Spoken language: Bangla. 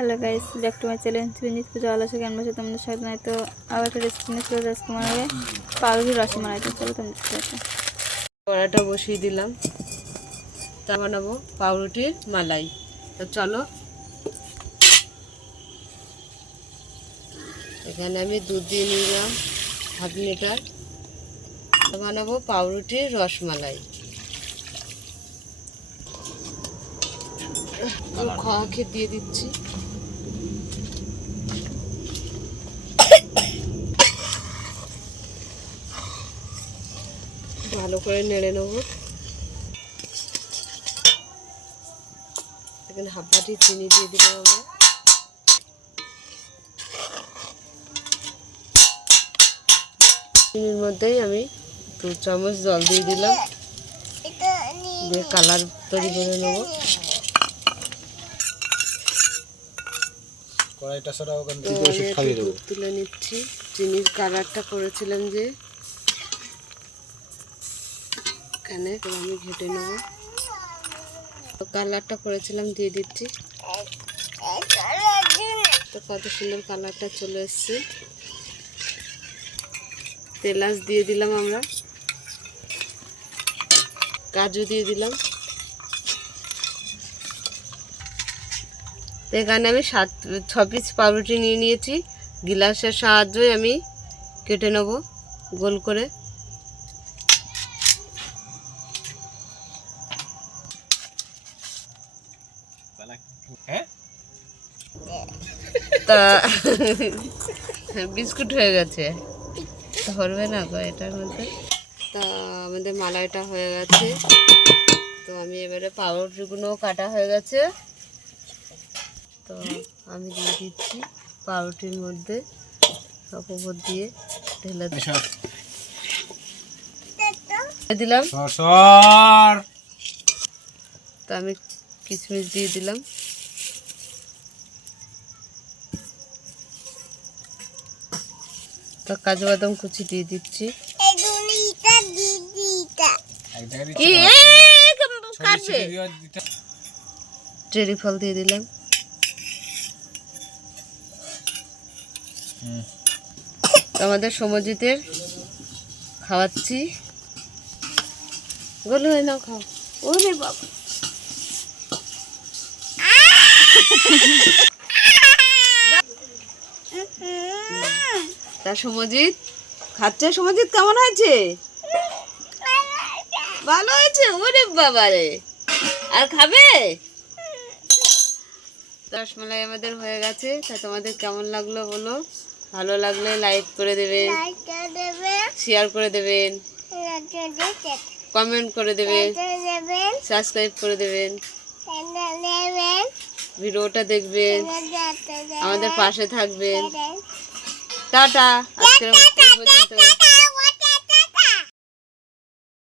Hello guys back to my channel Sujit Puja আলাসা জ্ঞান বসে তোমাদের সাথে নয়তো আবার একটা রেসিপি নিয়ে চলে যাচ্ছে মনে হবে পাউরুটি রসমালাই তো চলো তোমাদের সাথে কড়াটা বসিয়ে দিলাম। তা বানাবো। পাউরুটির মালাই। তো চলো। এখানে আমি দুধ দিয়ে নিলাম। Half litre. তা বানাবো। পাউরুটির রসমালাই। খাওয়া খেয়ে দিয়ে দিচ্ছি। ভালো করে নেড়ে নেব। এখানে হাফ বাটি চিনি দিয়ে দিলাম আমরা। চিনির মধ্যেই আমি দু চামচ জল দিয়ে দিলাম। দিয়ে কালার তৈরি করে নেব। তুলে নিচ্ছি। চিনির কালারটা করেছিলাম যে এখানে আমি ঘেটে নেব। তো কালারটা করেছিলাম দিয়ে দিচ্ছি। তো কত সুন্দর কালারটা চলে এসছে। তেলাস দিয়ে দিলাম আমরা। কাজু দিয়ে দিলাম। এখানে আমি সাত, ছ পিস পাউরুটি নিয়ে নিয়েছি। গিলাসের সাহায্যে আমি কেটে নেব গোল করে। হ্যাঁ তা বিস্কুট হয়ে গেছে। ধরবে না গো এটার মধ্যে? তা আমাদের মালাইটা হয়ে গেছে। তো আমি এবারে পাউরুটিগুলোও কাটা হয়ে গেছে। তো আমি দিয়ে দিচ্ছি পাউরুটির মধ্যে সব উপর দিয়ে ঢেলে দিলাম। সর সর। তো আমি কিশমিশ দিয়ে দিলাম। তো কাজু বাদাম কুচি দিয়ে দিচ্ছি। না। চেরি ফল দিয়ে দিলাম। আমাদের সমজিতের খাওয়াচ্ছি। গোল হয়ে নাও খাও। ওরে বাবা। তা সমজিৎ খাচ্ছে সমজিৎ কেমন হয়েছে? ভালো হয়েছে? ওরে বাবা রে আর খাবে? রসমালাই আমাদের হয়ে গেছে। তা তোমাদের কেমন লাগল বলো? ভালো লাগলে লাইক করে দেবেন শেয়ার করে দেবেন। কমেন্ট করে দেবেন। সাবস্ক্রাইব করে দেবেন। ভিডিওটা দেখবেন আমাদের পাশে থাকবেন। টাটা আজকের পর্যন্ত